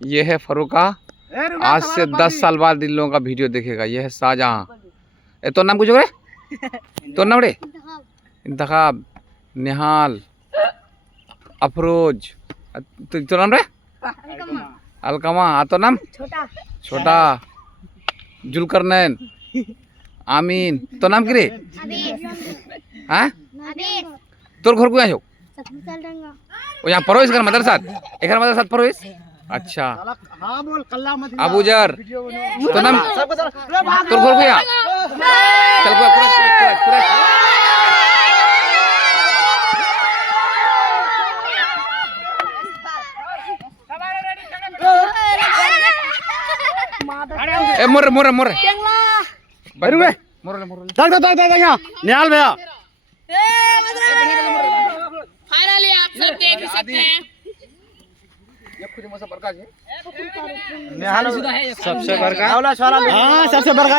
ये है फरूका। आज से 10 साल बाद इन लोगों का वीडियो देखेगा। ये है शाहजहां। तो नाम कुछ रे? तो नाम रे? इंतखाब, निहाल, अफरोज। तो नाम रे? अलकमा। तो नाम? छोटा। जुलकरनैन, आमीन। तो नाम की रे? हाँ? तोर घर को यहाँ हो? यहाँ परोइस घर मदरसा? एक घर मदरसा परोइस? अच्छा। अबूजर। तो नाम? तोर घर को यहाँ? चल पूरा ए मोर बैरू रे मोर यहाँ निहाल भैया। फाइनली आप सब देख ही सकते हैं। सबसे बड़का। हाँ सबसे बड़का।